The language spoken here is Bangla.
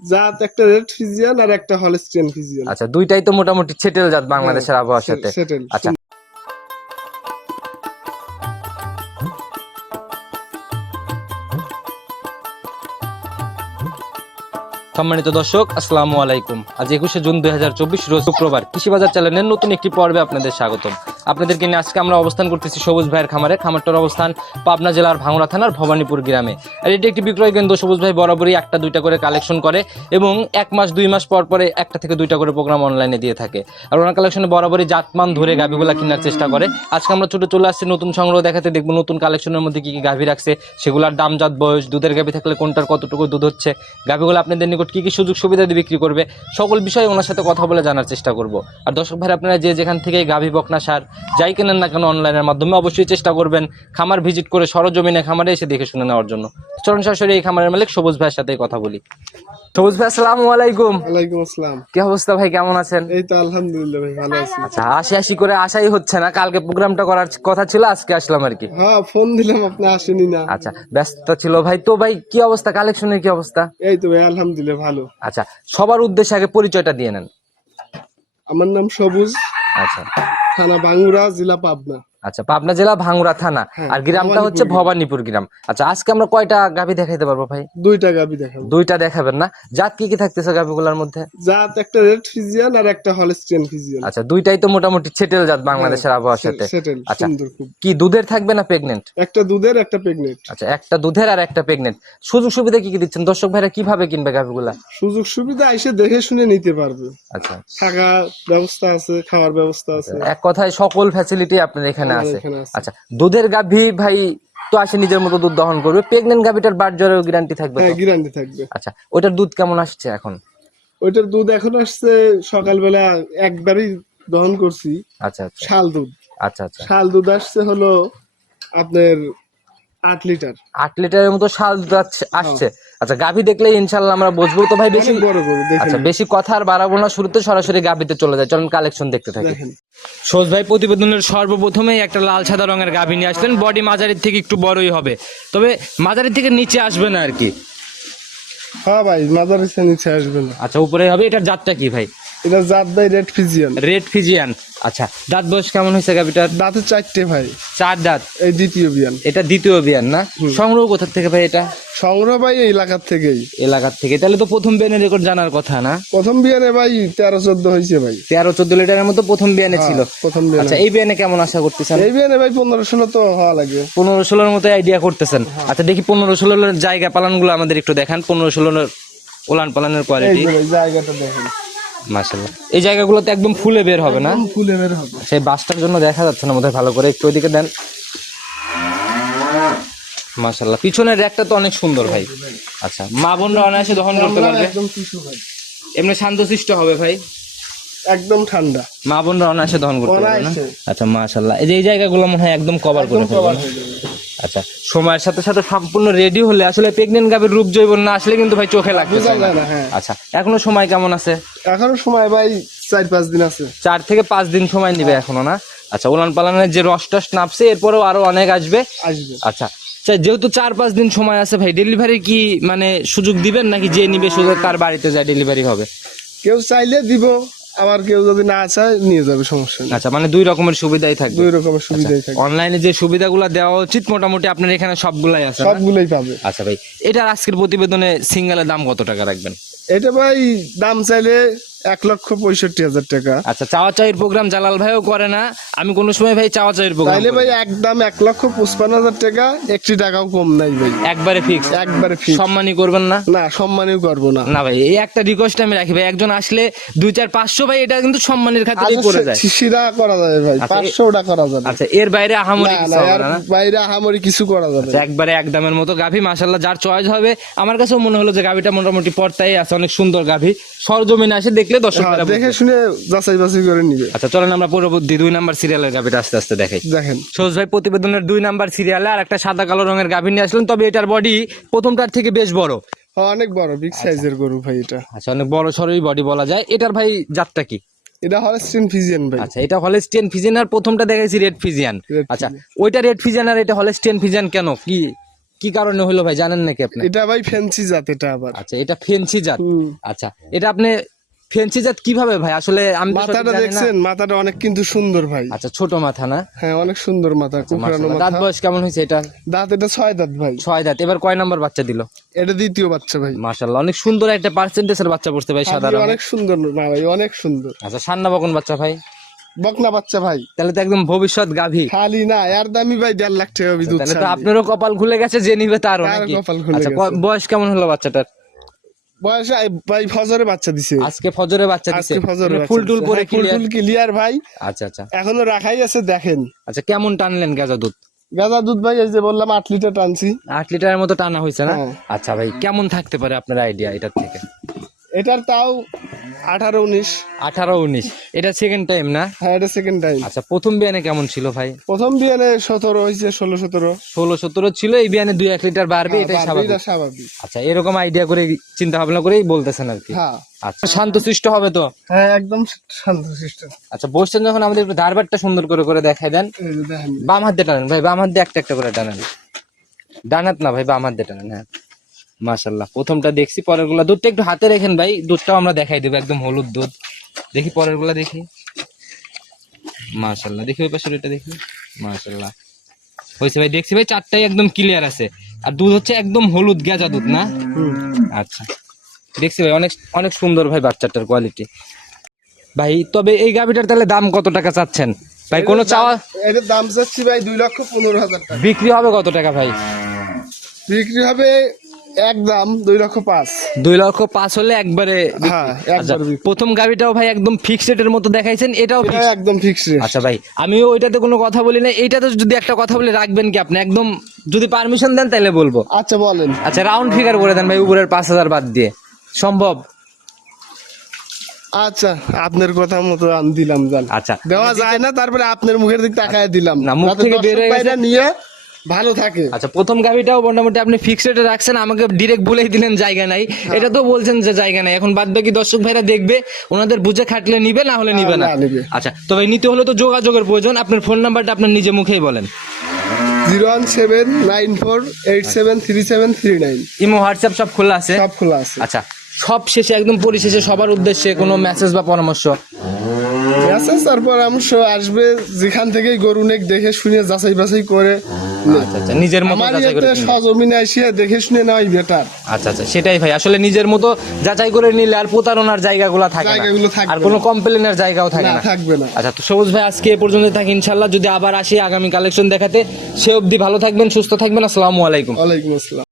জাত একটা রেড ফিজিয়ান আর একটা হলস্টিয়ান ফিজিয়ান। আচ্ছা দুইটাই তো মোটামুটি ছেটেল জাত বাংলাদেশের আবহাওয়ার সাথে। আচ্ছা। সম্মানিত দর্শক আসসালামু আলাইকুম। আজ একুশে জুন দুই হাজার চব্বিশ রোজ শুক্রবার। কৃষি বাজার চ্যানেলের নতুন একটি পর্বে আপনাদের স্বাগতম। আপনাদেরকে নিয়ে আজকে আমরা অবস্থান করতেছি সবুজ ভাইয়ের খামারে। খামারটার অবস্থান পাবনা জেলার ভাঙড়া থানার ভবানীপুর গ্রামে। আর এটি একটি বিক্রয় কেন্দ্র, সবুজ ভাই বরাবরই একটা, দুইটা করে কালেকশন করে এবং এক মাস, দুই মাস পর পরে একটা থেকে দুইটা করে প্রোগ্রাম অনলাইনে দিয়ে থাকে। আর ওনার কালেকশনে বরাবরই জাতমান ধরে গাভিগুলা কেনার চেষ্টা করে। আজকে আমরা ছোটো, চলে আসছি নতুন সংগ্রহ দেখাতে, দেখব নতুন কালেকশনের মধ্যে কী কী গাভি রাখছে, সেগুলোর দাম জাত বয়স, দুধের গাভি থাকলে কোনটার কতটুকু দুধ হচ্ছে, গাভিগুলো আপনাদের নিকট কী কী সুযোগ সুবিধা দিয়ে বিক্রি করবে, সকল বিষয়ে ওনার সাথে কথা বলে জানার চেষ্টা করব। আর দর্শক ভাই আপনারা যে যেখান থেকে গাভি বকনা সার যাই কেনেন না কেন অনলাইনের মাধ্যমে অবশ্যই চেষ্টা করবেন খামার ভিজিট করে সরজমিনে খামারে এসে দেখে শুনে নেওয়ার জন্য। চরণ সরাসরি এই খামারের মালিক সবুজ ভাইয়ের সাথে কথা বলি। সবুজ ভাই আসসালামু আলাইকুম। ওয়ালাইকুম আসসালাম। কি অবস্থা ভাই কেমন আছেন? এই তো আলহামদুলিল্লাহ ভাই ভালো আছি। আচ্ছা আশি আশি করে আশাই হচ্ছে না কালকে প্রোগ্রামটা করার কথা ছিল আজকে আসলাম আর কি। হ্যাঁ ফোন দিলাম আপনি আসেনি না। আচ্ছা ব্যস্ত ছিল ভাই তো ভাই কি অবস্থা কালেকশনের কি অবস্থা? এই তো ভাই আলহামদুলিল্লাহ ভালো। আচ্ছা সবার উদ্দেশ্যে আগে পরিচয়টা দিয়ে নেন। আমার নাম সবুজ। আচ্ছা। থানা বাঙ্গুরা জেলা পাবনা। আচ্ছা পাবনা জেলা ভাঙ্গুরা থানা। হ্যাঁ, আর গ্রামটা হচ্ছে ভবানীপুর। গ্রাম। আচ্ছা আজকে আমরা কয়টা গাভি দেখাইতে পারব ভাই? দুইটা গাবি দেখাবো। দুইটা দেখাবেন না? জাত কি কি থাকতেছে গাভিগুলোর মধ্যে? জাত একটা রেড ফিজিয়ান আর একটা হলস্টিয়ান ফিজিয়ান আচ্ছা দুইটাই তো মোটামুটি ছেটেল জাত বাংলাদেশের আবহাওয়ার সাথে। আচ্ছা। কি দুধের থাকবে না প্রেগনেন্ট একটা দুধের একটা প্রেগনেন্ট আচ্ছা একটা দুধের আর একটা প্রেগনেন্ট সুযোগ সুবিধা কি কি দিচ্ছেন? দর্শক ভাইরা কীভাবে কিনবে গাভিগুলা? সুযোগ সুবিধা এসে দেখে শুনে নিতে পারবে। আচ্ছা। থাকা ব্যবস্থা আছে খাওয়ার ব্যবস্থা আছে। এক কথায় সকল ফ্যাসিলিটি আপনার এখানে আছে। আচ্ছা দুধের গাভী ভাই তো আসে নিজের মতো দুধ দহন করবে। প্রেগনেন্ট গাভীটার বার জ্বরের গ্যারান্টি থাকবে হ্যাঁ গ্যারান্টি থাকবে। আচ্ছা ওটার দুধ কেমন আসছে এখন? ওইটার দুধ এখন আসছে সকালবেলা একবারই দহন করছি। আচ্ছা আচ্ছা। শাল দুধ। আচ্ছা আচ্ছা। শাল দুধ আসছে হলো আপনার আট লিটার। আট লিটারের মতো শাল আসছে- আসছে। আচ্ছা গাভী দেখলে ইনশাল্লাহ আমরা বুঝব। তো ভাই বেশি আচ্ছা বেশি কথা আর বাড়াবো না শুরুতে সরাসরি গাভীতে চলে যায় চলুন কালেকশন দেখতে থাকি। সোজ ভাই প্রতিবেদনের সর্বপ্রথমেই একটা লাল সাদা রঙের গাভী নিয়ে আসলেন। বডি মাঝারির থেকে একটু বড়ই হবে। তবে মাঝারির থেকে নিচে আসবে না আর কি। হ্যাঁ ভাই ইসে নিচে আসবে না। আচ্ছা উপরে হবে। এটার জাতটা কি ভাই? এটা জাত ভাই রেড ফিজিয়ান। রেড ফিজিয়ান আচ্ছা দাঁত বয়স কেমন হয়েছে গাভীটার? দাঁতে চারটে ভাই। চার দাঁত। এই দ্বিতীয় বিয়ান। এটা দ্বিতীয় বিয়ান না? সংগ্রহ কোথা থেকে ভাই এটা? সংগ্রহ ভাই এলাকার থেকেই। এলাকার থেকে। তাহলে তো প্রথম বিয়ানের রেকর্ড জানার কথা না? প্রথম বিয়ানে ভাই তেরো চোদ্দ হয়েছে ভাই। তেরো চোদ্দ লিটারের মতো প্রথম বিয়ানে ছিল। হ্যাঁ, প্রথম বিয়ানে। আচ্ছা এই বিয়ানে কেমন আশা করতেছেন? এই বিয়ানে ভাই পনেরো ষোলো তো হওয়া লাগবে পনেরো ষোলোর মতো আইডিয়া করতেছেন। আচ্ছা দেখি পনেরো ষোলোর জায়গা পালানগুলো আমাদের একটু দেখান। পনেরো ষোলোর ওলান পালানের কোয়ালিটি জায়গাটা দেখেন। মাসাল্লাহ এই জায়গাগুলোতে একদম ফুলে বের হবে না? ফুলে বের হবে। সেই বাসটার জন্য দেখা যাচ্ছে না বোধহয় ভালো করে। একটু ওইদিকে দেন। মাসাল্লাহ পিছনের র্যাকটা তো অনেক সুন্দর ভাই। আচ্ছা মা বোনরা অনায়াসে দহন করতে পারবে। একদম টিসু ভাই। এমনি শান্তশিষ্ট হবে ভাই। একদম ঠান্ডা। মা বোনরা অনায়াসে দহন করতে পারবে না। আচ্ছা মাশাল্লাহ এই যে এই জায়গাগুলো মনে হয় একদম কভার করে ফেলবে আচ্ছা সময়ের সাথে সাথে সম্পূর্ণ রেডি হলে আসলে প্রেগনেন্ট গাভীর রূপ জৈব না আসলে কিন্তু ভাই চোখে লাগবে হ্যাঁ। আচ্ছা এখনও সময় কেমন আছে? এখনও সময় ভাই চার পাঁচ দিন আছে। চার থেকে পাঁচ দিন সময় নিবে এখনও না? আচ্ছা উলান পালানের যে রস টস নাপছে এরপরেও আরও অনেক আসবে। আসবে। আচ্ছা আচ্ছা, যেহেতু চার পাঁচ দিন সময় আছে ভাই ডেলিভারি কি মানে সুযোগ দিবেন নাকি যে নিবে সুযোগ তার বাড়িতে যায় ডেলিভারি হবে? কেউ চাইলে দিব আবার কেউ যদি না চায় নিয়ে যাবে সমস্যা নেই। আচ্ছা মানে দুই রকমের সুবিধাই থাকবে। দুই রকমের সুবিধাই থাকবে। অনলাইনে যে সুবিধাগুলো দেওয়া উচিত মোটামুটি আপনার এখানে সবগুলাই আছে সবগুলাই সবগুলোই পাবে। আচ্ছা ভাই এটার আজকের প্রতিবেদনে সিঙ্গেলের দাম কত টাকা রাখবেন? এটা ভাই দাম চাইলে এক লক্ষ পঁয়ষট্টি হাজার টাকা। আচ্ছা চাওয়া চাইয়ের প্রোগ্রাম জালাল ভাইও করে না। আমি কোনো সময় ভাই চাওয়া চাইয়ের প্রোগ্রাম তাইলে ভাই একদম এক লক্ষ পঁচপান্ন হাজার টাকা একটি টাকাও কম নাই ভাই। একবারে ফিক্স একবারে ফিক্স সম্মানই করবেন না? না সম্মানও করব না। না ভাই এই একটা রিকোয়েস্ট আমি রাখি ভাই একজন আসলে দুই চার পাঁচশো ভাই এটা কিন্তু সম্মানের খাতিরেই করে যায়। শিশিরা করা যাবে ভাই আচ্ছা, এ- পাঁচশোটা করা যাবে। আচ্ছা এর বাইরে আহামরি বাইরে আহামরি কিছু করা যাবে আচ্ছা, একবারে একদমের মতো গাভী মাশাল্লাহ যার চয়েস হবে। আমার কাছেও মনে হলো যে গাভীটা মোটামুটি পর্তায় আছে অনেক সুন্দর গাভী। সরজমিনে আসে দেখলে দর্শক হ্যাঁ, দেখে শুনে যাচাই বাছাই করে নিবে। আচ্ছা চলেন আমরা পরবর্তী দুই নাম্বার সিরিয়ালের গাভীটা আস্তে আস্তে দেখাই। দেখেন। সহজ ভাই প্রতিবেদনের দুই নাম্বার সিরিয়ালে আর একটা সাদা কালো রঙের গাভী নিয়ে আসলেন তবে এটার বডি প্রথমটার থেকে বেশ বড়। হ্যাঁ, অনেক বড় বিগ সাইজের গরু ভাই এটা। আচ্ছা অনেক বড় সরই বডি বলা যায়। এটার ভাই জাতটা কি? এটা হলস্টিন ফিজিয়ান ভাই। আচ্ছা এটা হলেস্টিয়ান ফিজিয়ান আর প্রথমটা দেখাইছি রেড ফিজিয়ান আচ্ছা ওইটা রেড ফিজিয়ান আর এটা হলেস্টিয়ান ফিজিয়ান কেন? কি কি কারণে হলো ভাই? জানেন নাকি আপনি? এটা ভাই ফ্যান্সি জাত এটা আবার। আচ্ছা এটা ফেন্সি জাত। আচ্ছা এটা আপনি ফেন্সি জাত কীভাবে ভাই? আসলে আমি মাথাটা দেখছেন? মাথাটা অনেক কিন্তু সুন্দর ভাই। আচ্ছা ছোট মাথা না? হ্যাঁ অনেক সুন্দর মাথা কুকরানো মাশাআল্লাহ। দাঁত বয়স কেমন হয়েছে এটা? দাঁত এটা ছয় দাঁত ভাই। ছয় দাঁত। এবার কয় নাম্বার বাচ্চা দিল? এটা দ্বিতীয় বাচ্চা ভাই। মাশাল্লাহ অনেক সুন্দর একটা পার্সেন্টেজের বাচ্চা পড়ছে ভাই সাদা অনেক সুন্দর না ভাই অনেক সুন্দর। আচ্ছা সান্না বকন বাচ্চা ভাই? বকনা বাচ্চা ভাই। তাহলে তো একদম ভবিষ্যৎ গাভী। খালি না এর দামি ভাই দেড় লাখ টাকা তাহলে তো আপনারও কপাল খুলে গেছে যে নিবে তারও তার নাকি? আচ্ছা বয়স কেমন হলো বাচ্চাটার? বয়স ভাই ফজরে বাচ্চা দিছে। আজকে ফজরে বাচ্চা দিছে। আজকে ফজরে ফুল টুল করে হ্যাঁ, ফুল টুল ক্লিয়ার ভাই। আচ্ছা আচ্ছা। এখনও রাখাই আছে দেখেন। আচ্ছা কেমন টানলেন গাজা দুধ? গাজা দুধ ভাই এই যে বললাম আট লিটার টানছি। আট লিটারের মতো টানা হয়েছে না? হ্যাঁ। আচ্ছা ভাই কেমন থাকতে পারে আপনার আইডিয়া এটার থেকে? এটার তাও আঠারো উনিশ। আঠারো উনিশ। এটা সেকেন্ড টাইম না? হ্যাঁ এটা সেকেন্ড টাইম আচ্ছা প্রথম বিয়ানে কেমন ছিল ভাই? প্রথম বিয়ানে সতেরো হয়েছে ষোলো সতেরো। ষোলো সতেরো ছিল এই বিয়ানে দুই এক লিটার বাড়বে এটাই স্বাভাবিক। আচ্ছা এরকম আইডিয়া করে চিন্তা ভাবনা করেই বলতেছেন আর কি। হ্যাঁ। আচ্ছা শান্তশিষ্ট হবে তো? হ্যাঁ একদম শান্ত সিস্টেম আচ্ছা বসছেন যখন আমাদের একটু ধারবারটা সুন্দর করে করে দেখাই দেন। বাম হাত দিয়ে টানেন ভাই বাম হাত দিয়ে একটা একটা করে টানেন। ডান হাত না ভাই বাম হাত দিয়ে টানেন হ্যাঁ। মাশাল্লাহ প্রথমটা দেখছি পরেরগুলা দুধটা একটু হাতে রেখেন ভাই দুধটাও আমরা দেখাই দেবো একদম হলুদ দুধ। দেখি পরেরগুলা দেখি। মাশাল্লাহ দেখি ওই পাশের এটা দেখি। মাশাল্লাহ হয়েছে ভাই দেখছি ভাই চারটাই একদম ক্লিয়ার আছে। আর দুধ হচ্ছে একদম হলুদ গেজা দুধ না? আচ্ছা। দেখছি ভাই অনেক অনেক সুন্দর ভাই বাচ্চাটার কোয়ালিটি ভাই তবে এই গাভিটার তাহলে দাম কত টাকা চাচ্ছেন? ভাই কোনো চাওয়া এটার দাম চাচ্ছি ভাই দুই লক্ষ পনেরো হাজার টাকা। বিক্রি হবে কত টাকা ভাই? বিক্রি হবে এক দাম দুই লক্ষ পাঁচ। দুই লক্ষ পাঁচ হলে একবারে হ্যাঁ, আচ্ছা, প্রথম গাভিটাও ভাই একদম ফিক্সড রেটের মতো দেখাইছেন এটাও একদম ফিক্স রেট আচ্ছা ভাই আমিও ওইটাতে কোনো কথা বলি না এইটাতে যদি একটা কথা বলে রাখবেন কি আপনি? একদম যদি পারমিশন দেন তাহলে বলব। আচ্ছা বলেন। আচ্ছা রাউন্ড ফিগার করে দেন ভাই উপরের পাঁচ হাজার বাদ দিয়ে। সম্ভব? আচ্ছা আপনার কথা মতো আমি দিলাম জান। আচ্ছা। দেওয়া যায় না তারপরে আপনার মুখের দিক তাকায় দিলাম। না, মুখ থেকে বের হয়ে নিয়ে ভালো থাকে। আচ্ছা প্রথম গাভিটাও মোটামুটি আপনি ফিক্সড রেটে রাখছেন আমাকে ডিরেক্ট বলেই দিলেন জায়গা নাই। হ্যাঁ। এটা তো বলছেন যে জায়গা নাই। এখন বাদ বাকি দর্শক ভাইরা দেখবে ওনাদের বুঝে খাটলে নিবে না হলে নিবে না। না, আচ্ছা তবে নিতে হলে তো যোগাযোগের প্রয়োজন। আপনার ফোন নাম্বারটা আপনার নিজে মুখেই বলেন। Zero one seven nine four eight seven three seven three nine. Imo WhatsApp সব খোলা আছে? সব খোলা আছে। আচ্ছা সব শেষে একদম পরিশেষে সবার উদ্দেশ্যে কোনো মেসেজ বা পরামর্শ? তারপর অংশ আসবে যেখান থেকেই গরু নেক দেখে শুনে যাচাই বাছাই করে। আচ্ছা আচ্ছা নিজের মতো যাচাই করে সজমিনে আসিয়া দেখে শুনে নেওয়াই বেটার আচ্ছা আচ্ছা সেটাই ভাই আসলে নিজের মতো যাচাই করে নিলে আর প্রতারণার জায়গাগুলো থাকে না। আর কোনো কমপ্লেনের জায়গাও থাকে না না। থাকবে না। আচ্ছা তো সবুজ ভাই আজকে এ পর্যন্ত থাকি ইনশাল্লাহ যদি আবার আসি আগামী কালেকশন দেখাতে সে অবধি ভালো থাকবেন সুস্থ থাকবেন আসসালামু আলাইকুম। ওয়ালাইকুম আসসালাম।